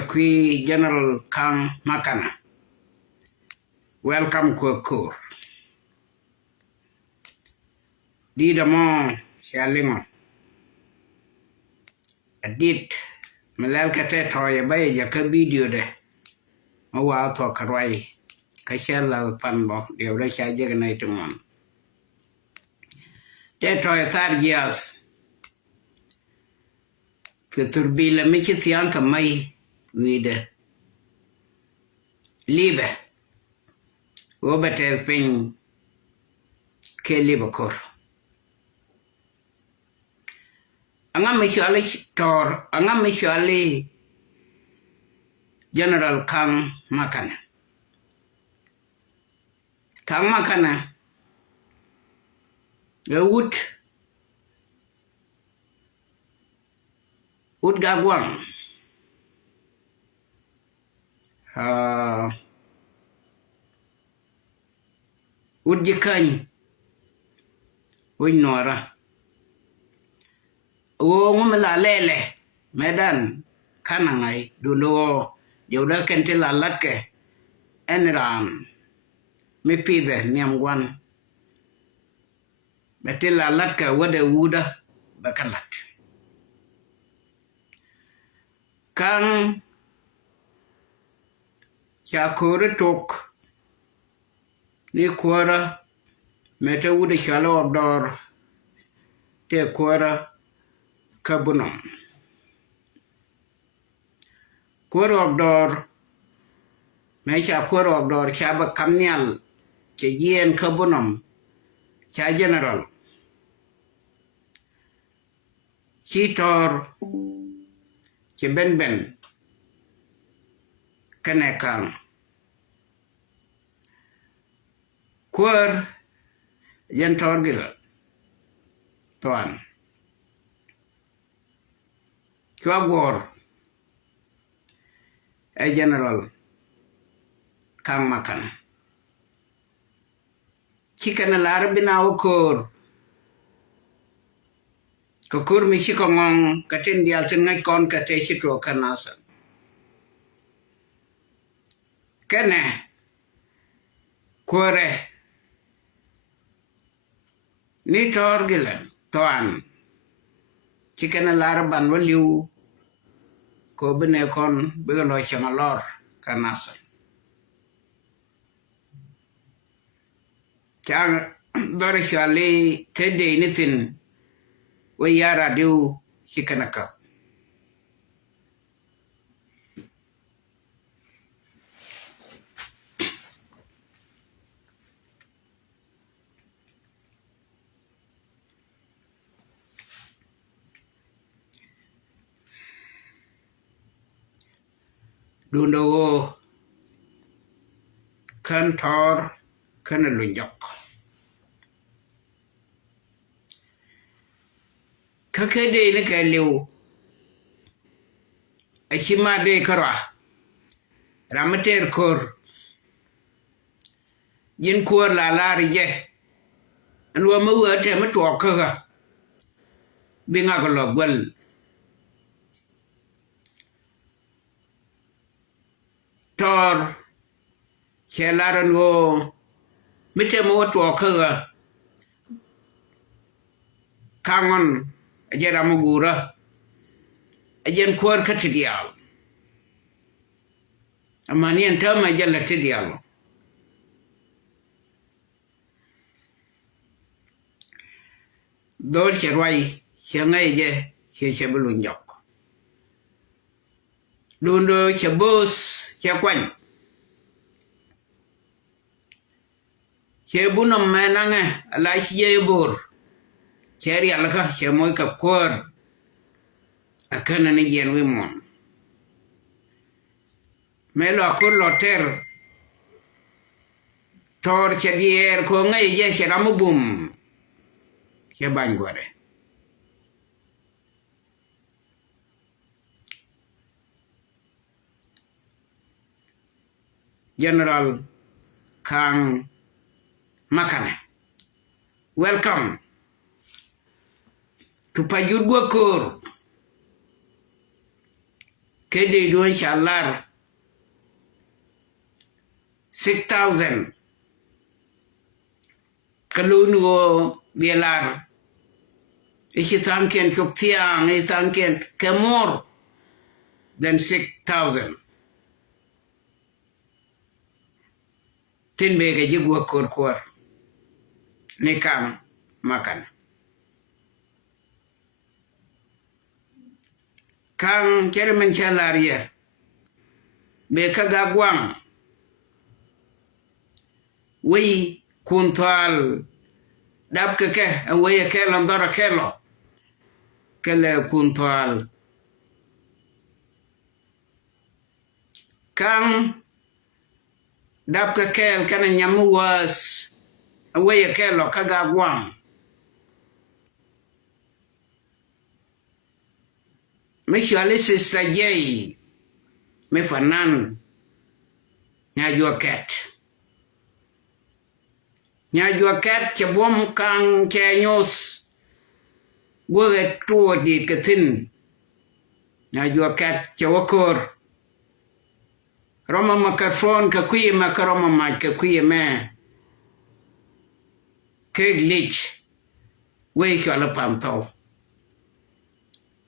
Kui General Kang Makana. Welcome Kukur. Dida mo shalingo. Adit malal kate toya bay jaka video de. Mawa to karwai. Kashela panbo. Diyo sha jagana itumon. Te toya 30 years. Keturbila michitian kamai wide. Libe. Obate ping ke libakor. Anga mishali tor, anga mishali General Kang Makana. Kang Makana, the wood gagwang. Wood jikany. Wood nora. Wo ngumla lele medan kanangai dulo yoda kente la latke enran me pide niamgwan betila latka wade wuda bakalat kan chakore tok ni kwara meta wuda shalo abdor te kwara kabunam kwara abdor mecha kwara abdor chaba kamnyal che yen kabunam cha general chitor che ben kanekan kwar jentor gil tuan Chuagor a general Kang Makana. Chicken a larabina okur. Kokur Michikong, Katin the alternate con Kateshito Kanasa. Kene Quere Nitor Gillen, Toan. Chicken a laraban will you? Ko bene kon bigalo changalor kanasa chang dore shali tede nitin we yara du shikanaka dundo kantor kanalunjok kakede ne kaliu ashima de kara ramater kor yin kur lalari je anwa mawa te matwa kaga binga ko lobwal tor chelaran wo mite mo to kaga kangon ajera mugura ajen kwar katidial amani anta ma jalla tidial dol cherwai chengai je chebulun jok dundo chebus chekwan chebunam menange ala chiyebur cheri alaka chemoy ka kwar akana ne yen wimon melo akor loter tor chedier ko ngai je cheramubum chebangore General Kang Makana. Welcome to Payudwakur. kedi dua shalar 6,000 kalun go bielar ikitanken chuktiang itanken ke more than 6,000 tin bege jigwa kor ni kam makan kang cermen chalaria be kagagwang wi kuntal dab ke away ke landara kelo kele kuntal kang dab ke kel kana nyamu was away kelo kagagwang Meshwali sister Jay me fanan nyajua ket chabom kang chenyos goge tuo di katin nyajua ket chawakor roma makarfon ka kuye makaroma mach ka kuye me keg lich we shwala pamtau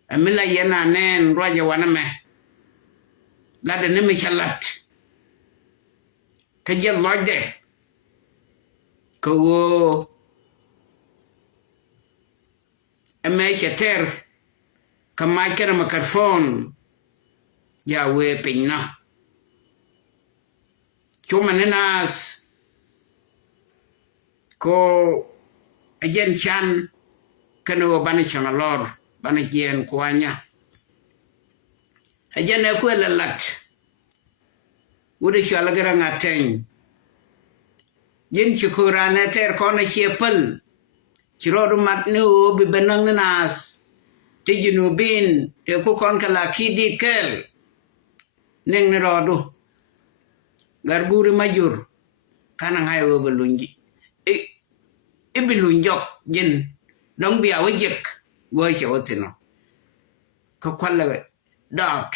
amila yena nen roja waname lada nimi shalat kajel lojde kowo ame chater kamai kera makarfon ya we pinya chuma nenas ko ajen chan kano bani chanalor bani kien kuanya ajen ekwela lat wude shalagara ngateng jin chukurane ter kona chiepel chirodu matni ubi benang nas tijinu bin te ku kon kala kidi kel neng nirodu garburi majur kana ngai belunji ibilunjok jin dong biya wajek wo chawtino ko kwalla dot